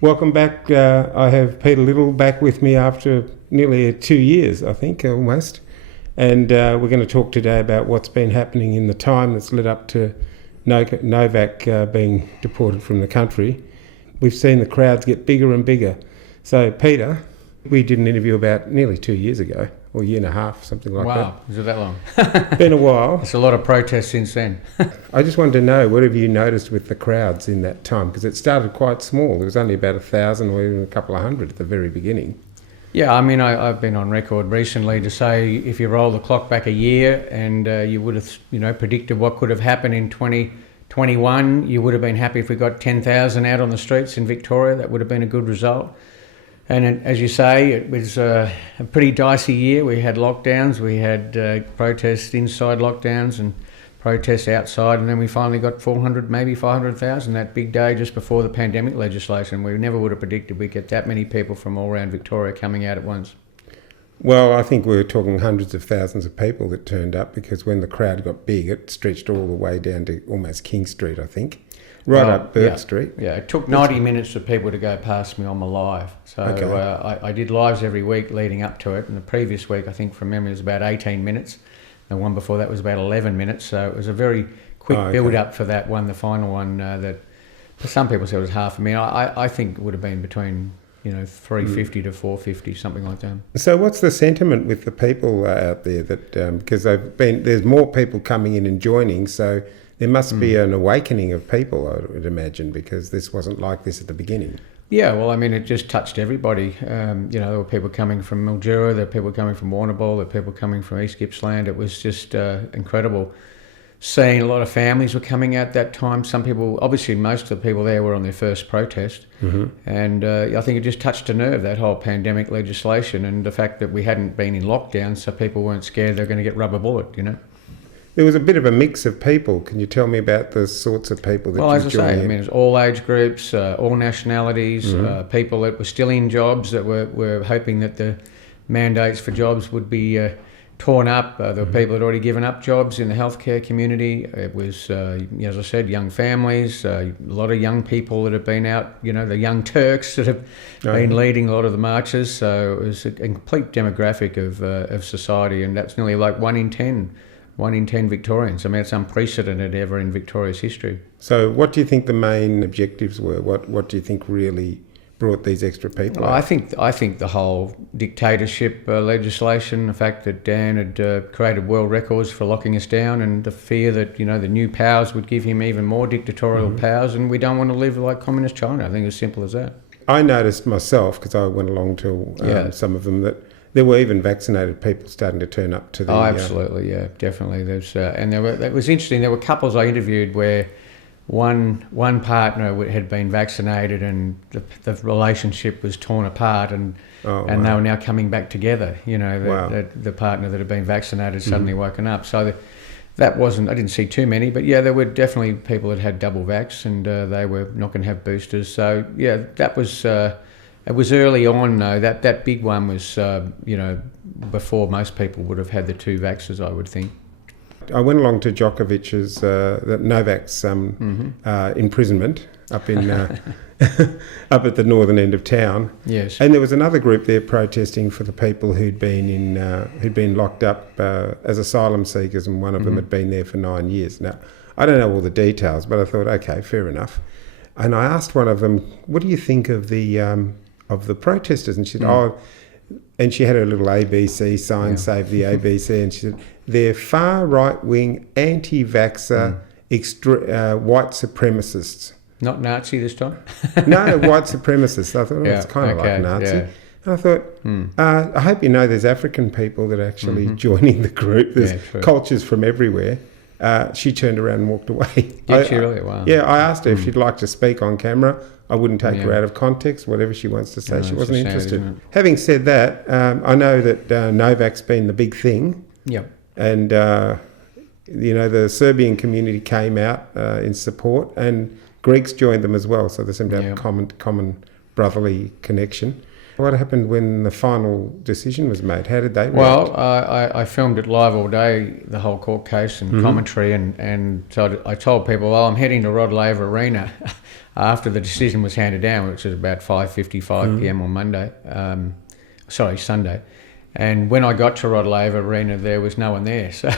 Welcome back. I have Peter Little back with me after nearly 2 years, I think, almost. And we're going to talk today about what's been happening in the time that's led up to Novak being deported from the country. We've seen the crowds get bigger and bigger. So, Peter, we did an interview about nearly 2 years ago, or a year and a half, something like that. Wow, is it that long? Been a while. It's a lot of protests since then. I just wanted to know, what have you noticed with the crowds in that time? Because it started quite small. There was only about 1,000 or even a couple of hundred at the very beginning. Yeah, I mean, I've been on record recently to say if you roll the clock back a year and you would have, predicted what could have happened in 2021, you would have been happy if we got 10,000 out on the streets in Victoria. That would have been a good result. And as you say, it was a pretty dicey year. We had lockdowns, we had protests inside lockdowns and protests outside, and then we finally got 400, maybe 500,000 that big day just before the pandemic legislation. We never would have predicted we'd get that many people from all around Victoria coming out at once. Well, I think we were talking hundreds of thousands of people that turned up, because when the crowd got big, it stretched all the way down to almost King Street, I think. Up Burke Street. Yeah, it took 90 minutes for people to go past me on my live. So okay. I did lives every week leading up to it. And the previous week, I think from memory, was about 18 minutes. The one before that was about 11 minutes. So it was a very quick build-up for that one, the final one, that for some people said it was half a minute. I think it would have been between 350 to 450, something like that. So what's the sentiment with the people out there? That because there's more people coming in and joining, so there must be an awakening of people, I would imagine, because this wasn't like this at the beginning. Yeah, well, I mean, it just touched everybody. There were people coming from Mildura, there were people coming from Warrnambool, there were people coming from East Gippsland. It was just incredible seeing a lot of families were coming out that time. Some people, obviously most of the people there were on their first protest. Mm-hmm. And I think it just touched a nerve, that whole pandemic legislation, and the fact that we hadn't been in lockdown, so people weren't scared they were going to get rubber bullet, There was a bit of a mix of people. Can you tell me about the sorts of people that you joined? Well, as I say, it's all age groups, all nationalities, people that were still in jobs that were hoping that the mandates for jobs would be torn up. There were people that had already given up jobs in the healthcare community. It was, as I said, young families, a lot of young people that have been out, the young Turks that have been leading a lot of the marches. So it was a complete demographic of society, and that's nearly like 1 in 10 Victorians. I mean, it's unprecedented ever in Victoria's history. So what do you think the main objectives were? What do you think really brought these extra people out? I think the whole dictatorship legislation, the fact that Dan had created world records for locking us down, and the fear that, the new powers would give him even more dictatorial powers, and we don't want to live like communist China. I think it's as simple as that. I noticed myself, because I went along to some of them, that there were even vaccinated people starting to turn up to the... Oh, absolutely, yeah, definitely. There's it was interesting. There were couples I interviewed where one partner had been vaccinated, and the relationship was torn apart, and they were now coming back together. The partner that had been vaccinated suddenly woken up. So that wasn't... I didn't see too many, but yeah, there were definitely people that had double vax, and they were not going to have boosters. So yeah, that was... It was early on, though. That big one was, before most people would have had the 2 vaxes, I would think. I went along to Djokovic's, Novak's imprisonment up in up at the northern end of town. Yes. And there was another group there protesting for the people who'd been locked up as asylum seekers, and one of them had been there for 9 years. Now, I don't know all the details, but I thought, okay, fair enough. And I asked one of them, "What do you think of the protesters?" And she said, and she had her little ABC sign, Save the ABC, and she said, "They're far right-wing, anti-vaxxer, white supremacists." Not Nazi this time? No, white supremacists. I thought, it's kind of like Nazi. Yeah. And I thought, I hope you know there's African people that are actually joining the group. There's cultures from everywhere. She turned around and walked away. Did she really? Wow. Yeah, I asked her if she'd like to speak on camera. I wouldn't take her out of context. Whatever she wants to say, she wasn't interested. Having said that, I know that Novak's been the big thing. Yep. And, the Serbian community came out in support, and Greeks joined them as well. So there seemed to have a common brotherly connection. What happened when the final decision was made? How did they react? Well, I filmed it live all day, the whole court case and commentary, and so I told people, well, I'm heading to Rod Laver Arena after the decision was handed down, which was about 5:55 p.m. on Sunday. And when I got to Rod Laver Arena, there was no one there. So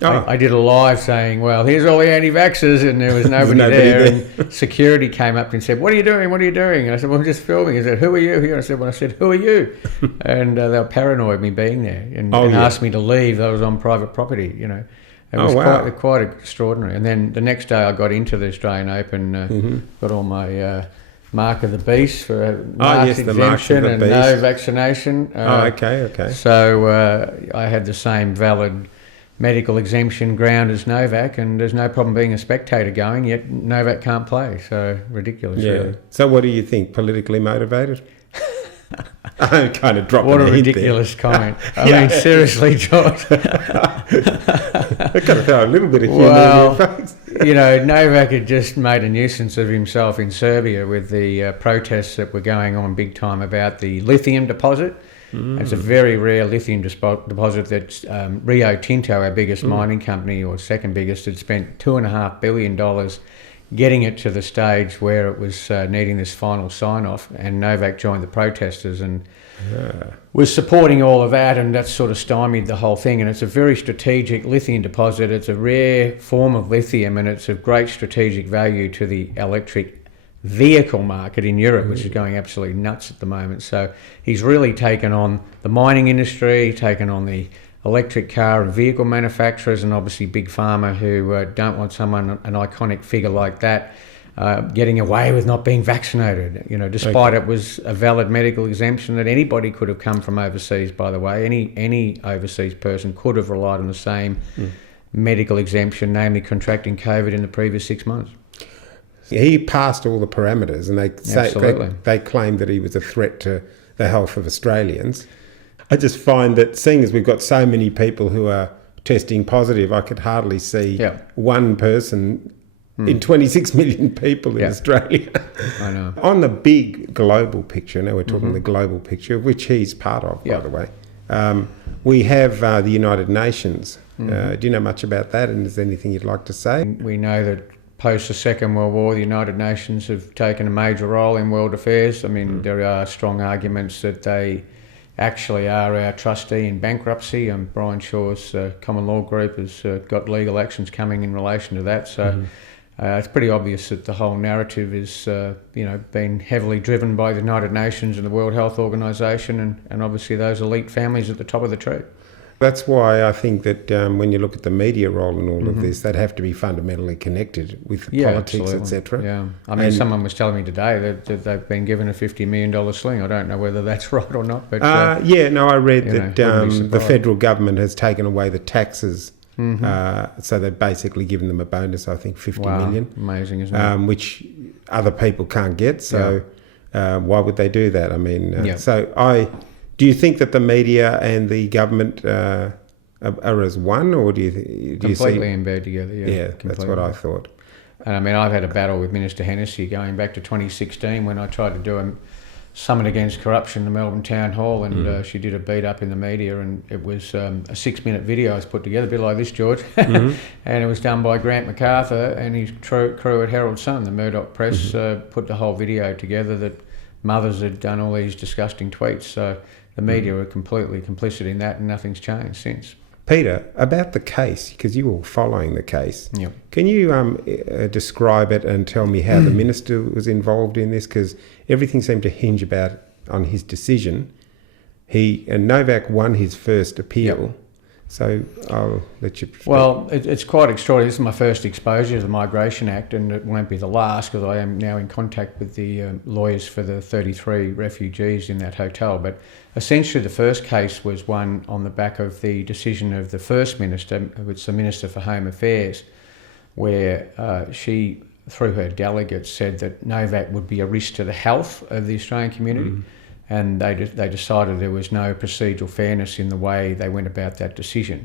I did a live saying, well, here's all the anti-vaxxers, and there was nobody there. And security came up and said, what are you doing? What are you doing? And I said, well, I'm just filming. He said, who are you here? I said, who are you? And they were paranoid me being there and asked me to leave. I was on private property, you know. It was quite extraordinary. And then the next day I got into the Australian Open, got all my mark of the beast for mask exemption and no vaccination. Okay. So I had the same valid medical exemption ground as Novak, and there's no problem being a spectator going, yet Novak can't play. So ridiculous, really. So what do you think? Politically motivated? I kind of dropped. What a ridiculous comment. I mean, seriously, George. I kind of throw a little bit of humour in your face. You know, Novak had just made a nuisance of himself in Serbia with the protests that were going on big time about the lithium deposit. It's a very rare lithium deposit that Rio Tinto, our biggest mining company, or second biggest, had spent $2.5 billion getting it to the stage where it was needing this final sign-off, and Novak joined the protesters and was supporting all of that, and that sort of stymied the whole thing. And it's a very strategic lithium deposit. It's a rare form of lithium, and it's of great strategic value to the electric vehicle market in Europe, which is going absolutely nuts at the moment. So he's really taken on the mining industry, taken on the electric car and vehicle manufacturers, and obviously Big Pharma, who don't want someone, an iconic figure like that, getting away with not being vaccinated. You know, despite it was a valid medical exemption that anybody could have come from overseas, by the way. Any overseas person could have relied on the same medical exemption, namely contracting COVID in the previous 6 months. He passed all the parameters, and they claimed that he was a threat to the health of Australians. I just find that, seeing as we've got so many people who are testing positive, I could hardly see one person in 26 million people in Australia. I know. On the big global picture, now we're talking the global picture, of which he's part of, by the way, we have the United Nations. Do you know much about that, and is there anything you'd like to say? We know that post the Second World War, the United Nations have taken a major role in world affairs. I mean, there are strong arguments that they actually are our trustee in bankruptcy, and Brian Shaw's Common Law Group has got legal actions coming in relation to that. So it's pretty obvious that the whole narrative is, been heavily driven by the United Nations and the World Health Organisation, and obviously those elite families at the top of the tree. That's why I think that when you look at the media role in all of this, they'd have to be fundamentally connected with the politics, etc. Yeah, I mean, someone was telling me today that they've been given a $50 million sling. I don't know whether that's right or not, but I read that the federal government has taken away the taxes, so they've basically given them a bonus. I think $50 million. Amazing, isn't it? Which other people can't get. So why would they do that? I mean, do you think that the media and the government are as one, or do you see completely in bed together? Yeah, that's what I thought. And I mean, I've had a battle with Minister Hennessy going back to 2016 when I tried to do a summit against corruption in the Melbourne Town Hall, and she did a beat up in the media, and it was a 6-minute video I was put together, a bit like this, George, and it was done by Grant MacArthur and his crew at Herald Sun. The Murdoch Press put the whole video together that mothers had done all these disgusting tweets. So the media were completely complicit in that, and nothing's changed since. Peter, about the case, because you were following the case, can you describe it and tell me how the minister was involved in this? Because everything seemed to hinge on his decision. Novak won his first appeal. So I'll let you... Well, it's quite extraordinary. This is my first exposure to the Migration Act, and it won't be the last, because I am now in contact with the lawyers for the 33 refugees in that hotel. But essentially the first case was one on the back of the decision of the First Minister, which the Minister for Home Affairs, where she, through her delegates, said that Novak would be a risk to the health of the Australian community. And they decided there was no procedural fairness in the way they went about that decision.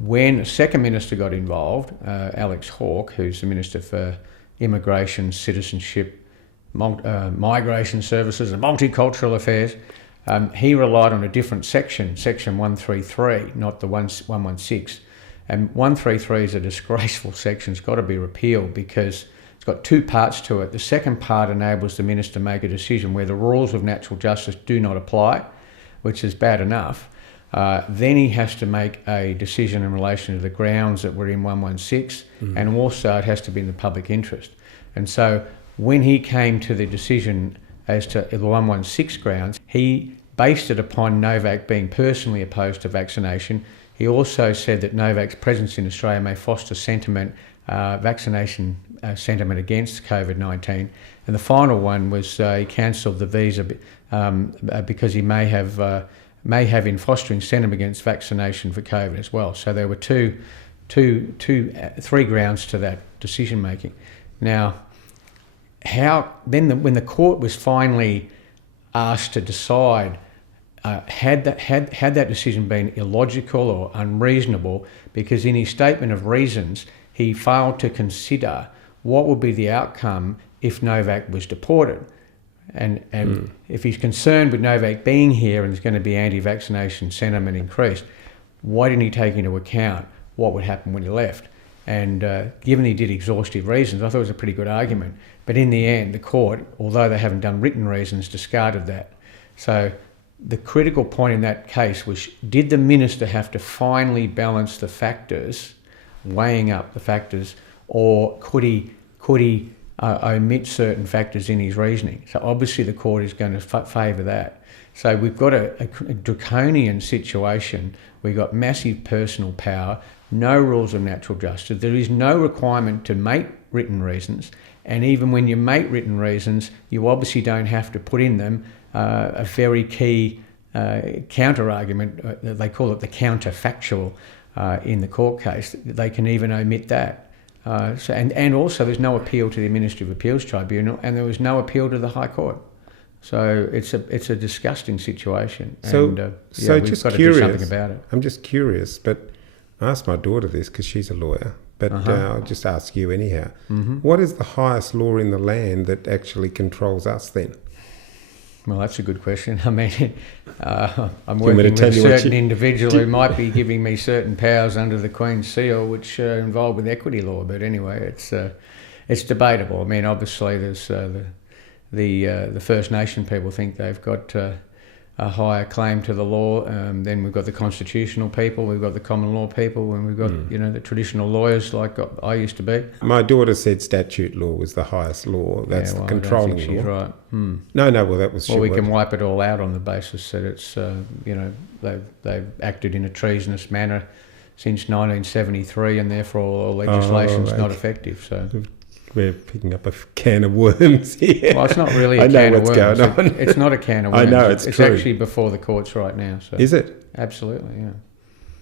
When a second minister got involved, Alex Hawke, who's the Minister for Immigration, Citizenship, migration services and multicultural affairs. He relied on a different section 133, not the 116. And 133 is a disgraceful section. It's got to be repealed because it's got two parts to it. The second part enables the minister to make a decision where the rules of natural justice do not apply, which is bad enough. Then he has to make a decision in relation to the grounds that were in 116, and also it has to be in the public interest. And so when he came to the decision as to the 116 grounds, he based it upon Novak being personally opposed to vaccination. He also said that Novak's presence in Australia may foster vaccination sentiment against COVID-19. And the final one was he cancelled the visa because he may have in fostering sentiment against vaccination for COVID as well. So there were three grounds to that decision making. Now, when the court was finally asked to decide, had that decision been illogical or unreasonable, because in his statement of reasons he failed to consider what would be the outcome if Novak was deported. And if he's concerned with Novak being here and there's going to be anti-vaccination sentiment increased, why didn't he take into account what would happen when he left? And given he did exhaustive reasons, I thought it was a pretty good argument. But in the end, the court, although they haven't done written reasons, discarded that. So the critical point in that case was, did the minister have to finally balance the factors, weighing up the factors, or could he omit certain factors in his reasoning? So obviously the court is going to favour that. So we've got a draconian situation. We've got massive personal power, no rules of natural justice. There is no requirement to make written reasons. And even when you make written reasons, you obviously don't have to put in them a very key counter-argument. They call it the counterfactual in the court case. They can even omit that. And also there's no appeal to the Administrative Appeals Tribunal, and there was no appeal to the High Court. So it's a disgusting situation. So, and, we've just got curious, to do something about it. I'm just curious, but I asked my daughter this because she's a lawyer, but I'll just ask you anyhow. What is the highest law in the land that actually controls us then? Well, that's a good question. I mean, I'm working with a certain individual who might be giving me certain powers under the Queen's seal, which are involved with equity law. But anyway, it's debatable. I mean, obviously, there's the First Nation people think they've got a higher claim to the law. Then we've got the constitutional people, we've got the common law people, and we've got the traditional lawyers like I used to be. My daughter said statute law was the highest law. That's the controlling law. She's right. No, well, that was. Well, we can wipe it all out on the basis that it's they've acted in a treasonous manner since 1973, and therefore all legislation's not effective. So. We're picking up a can of worms here. Well, it's not really a can of worms. Going on. It's not a can of worms. I know, it's true. It's actually before the courts right now. So. Is it? Absolutely, yeah.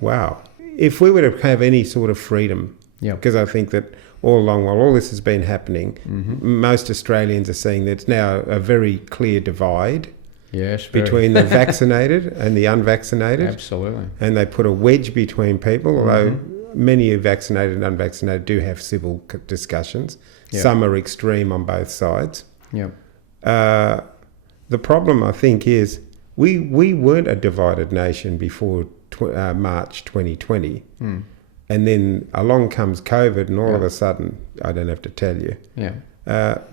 Wow. If we were to have any sort of freedom, because I think that all along, while all this has been happening, most Australians are seeing that it's now a very clear divide between the vaccinated and the unvaccinated. Absolutely. And they put a wedge between people, although many vaccinated and unvaccinated do have civil discussions. Yep. Some are extreme on both sides. Yep. The problem, I think, is we weren't a divided nation before March 2020. And then along comes COVID, and all of a sudden, I don't have to tell you,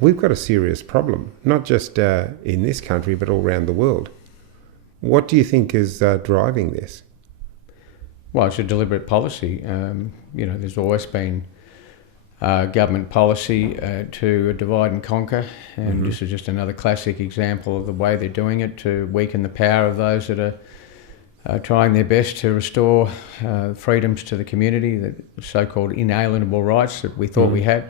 we've got a serious problem, not just in this country, but all around the world. What do you think is driving this? Well, it's a deliberate policy. There's always been government policy to divide and conquer, and this is just another classic example of the way they're doing it to weaken the power of those that are trying their best to restore freedoms to the community, the so-called inalienable rights that we thought we had.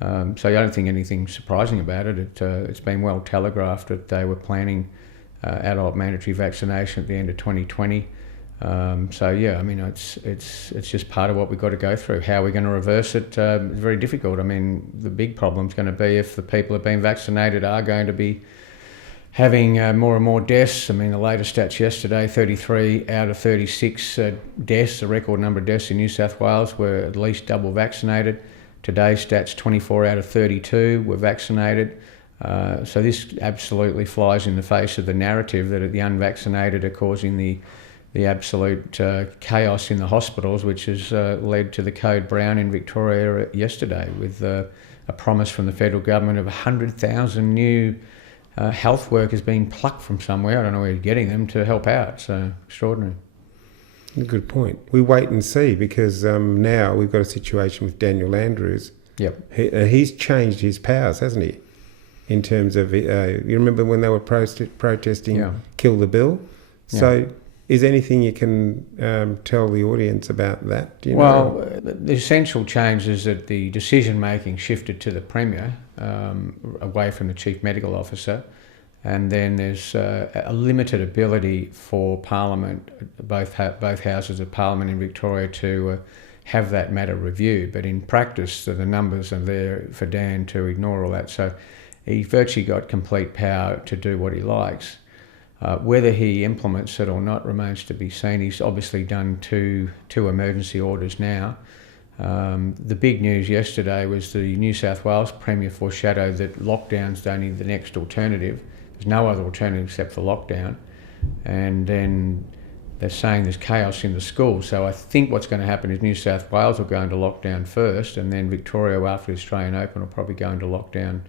So I don't think anything surprising about it. It's been well telegraphed that they were planning adult mandatory vaccination at the end of 2020. It's just part of what we've got to go through. How we're going to reverse it is very difficult. I mean, the big problem's going to be if the people who have been vaccinated are going to be having more and more deaths. I mean, the latest stats yesterday, 33 out of 36 deaths, the record number of deaths in New South Wales, were at least double vaccinated. Today's stats, 24 out of 32 were vaccinated. So this absolutely flies in the face of the narrative that the unvaccinated are causing the absolute chaos in the hospitals, which has led to the Code Brown in Victoria yesterday, with a promise from the federal government of 100,000 new health workers being plucked from somewhere. I don't know where you're getting them to help out. So extraordinary. Good point. We wait and see, because now we've got a situation with Daniel Andrews. Yep. He's changed his powers, hasn't he? In terms of, you remember when they were protesting Kill the Bill? So is anything you can tell the audience about that? Do you know? The essential change is that the decision-making shifted to the Premier, away from the Chief Medical Officer, and then there's a limited ability for Parliament, both houses of Parliament in Victoria, to have that matter reviewed. But in practice, the numbers are there for Dan to ignore all that. So he virtually got complete power to do what he likes. Whether he implements it or not remains to be seen. He's obviously done two emergency orders now. The big news yesterday was the New South Wales Premier foreshadowed that lockdown's only the next alternative. There's no other alternative except for lockdown. And then they're saying there's chaos in the schools. So I think what's going to happen is New South Wales will go into lockdown first, and then Victoria, after the Australian Open, will probably go into lockdown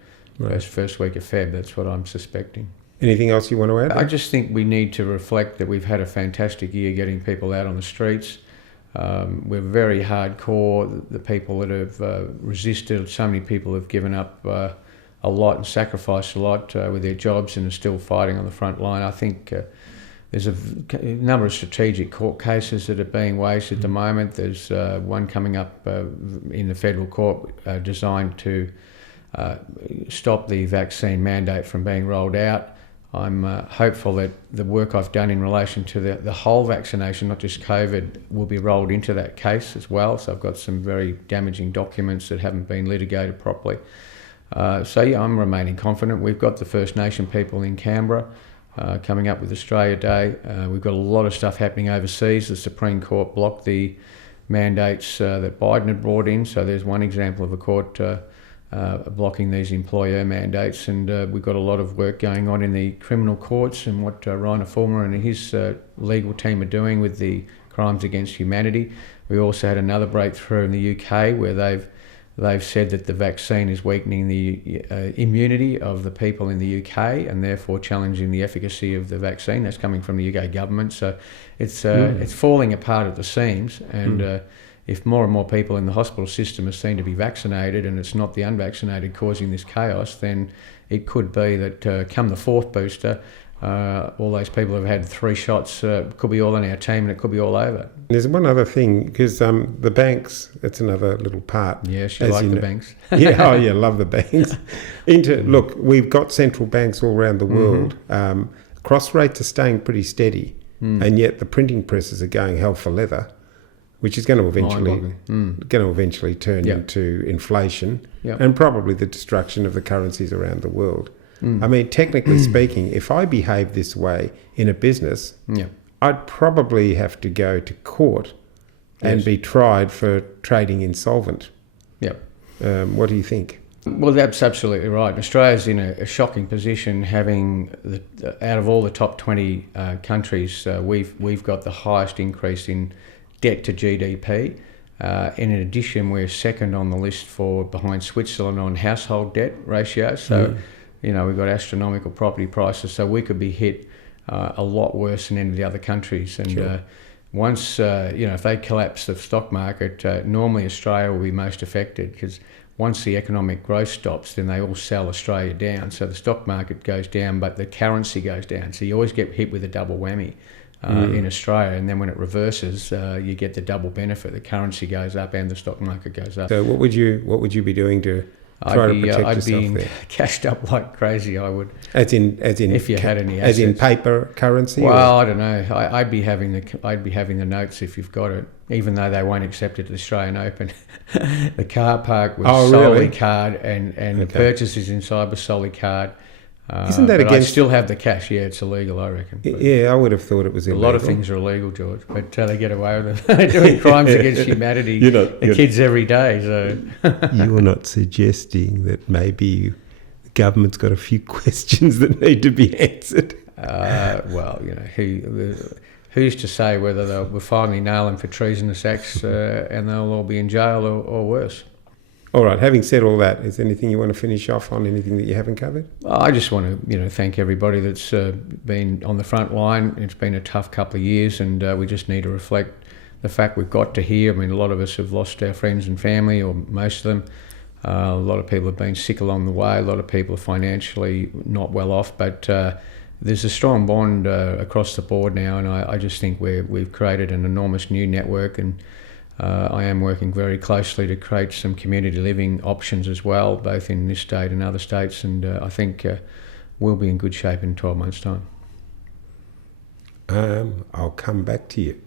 first week of Feb. That's what I'm suspecting. Anything else you want to add? I just think we need to reflect that we've had a fantastic year getting people out on the streets. We're very hardcore. The people that have resisted, so many people have given up a lot and sacrificed a lot with their jobs and are still fighting on the front line. I think there's a number of strategic court cases that are being waged at the moment. There's one coming up in the federal court designed to stop the vaccine mandate from being rolled out. I'm hopeful that the work I've done in relation to the whole vaccination, not just COVID, will be rolled into that case as well. So I've got some very damaging documents that haven't been litigated properly. I'm remaining confident. We've got the First Nation people in Canberra coming up with Australia Day. We've got a lot of stuff happening overseas. The Supreme Court blocked the mandates that Biden had brought in. So there's one example of a court blocking these employer mandates, and we've got a lot of work going on in the criminal courts and what Rainer Fulmer and his legal team are doing with the crimes against humanity. We also had another breakthrough in the UK where they've said that the vaccine is weakening the immunity of the people in the UK and therefore challenging the efficacy of the vaccine. That's coming from the UK government. So it's falling apart at the seams, and if more and more people in the hospital system are seen to be vaccinated and it's not the unvaccinated causing this chaos, then it could be that come the fourth booster, all those people who've had 3 shots could be all on our team and it could be all over. There's one other thing, because the banks, it's another little part. Yes, you like the banks. Love the banks. Look, we've got central banks all around the world. Cross rates are staying pretty steady, and yet the printing presses are going hell for leather, which is going to eventually turn into inflation and probably the destruction of the currencies around the world. I mean, technically speaking, if I behave this way in a business, I'd probably have to go to court and be tried for trading insolvent. What do you think? Well, that's absolutely right. Australia's in a shocking position, having out of all the top 20 countries, we've got the highest increase in debt to GDP. In addition, we're second on the list behind Switzerland on household debt ratio. So, we've got astronomical property prices. So we could be hit a lot worse than any of the other countries. And once, if they collapse the stock market, normally Australia will be most affected, because once the economic growth stops, then they all sell Australia down. So the stock market goes down, but the currency goes down. So you always get hit with a double whammy. In Australia, and then when it reverses, you get the double benefit. The currency goes up and the stock market goes up. So what would you be doing to try to protect yourself there? I'd be cashed up like crazy. I would. As in, if you had any assets. As in paper currency. Well, I don't know. I'd be having the notes if you've got it, even though they won't accept it at the Australian Open. The car park was solely card, and the purchases inside was solely card. Isn't that against? I still have the cash. Yeah, it's illegal, I reckon. I would have thought it was illegal. A lot of things are illegal, George, but they get away with it. They're doing crimes against humanity. The kids every day. So you're not suggesting that maybe the government's got a few questions that need to be answered. Well, who's to say whether we'll finally nail them for treasonous acts and they'll all be in jail or worse. All right, having said all that, is there anything you want to finish off on, anything that you haven't covered? I just want to thank everybody that's been on the front line. It's been a tough couple of years, and we just need to reflect the fact we've got to here. I mean, a lot of us have lost our friends and family, or most of them. A lot of people have been sick along the way. A lot of people are financially not well off, but there's a strong bond across the board now, and I just think we've created an enormous new network, and I am working very closely to create some community living options as well, both in this state and other states, and I think we'll be in good shape in 12 months' time. I'll come back to you.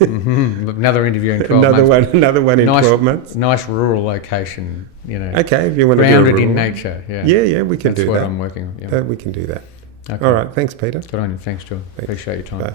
Another interview in 12 months. Another one in 12 months. Nice rural location, Okay, if you want to grounded in nature. Yeah, we can do that. That's what I'm working on. Yeah. We can do that. Okay. All right, thanks, Peter. Good on you. Thanks, John. Appreciate your time. Bye.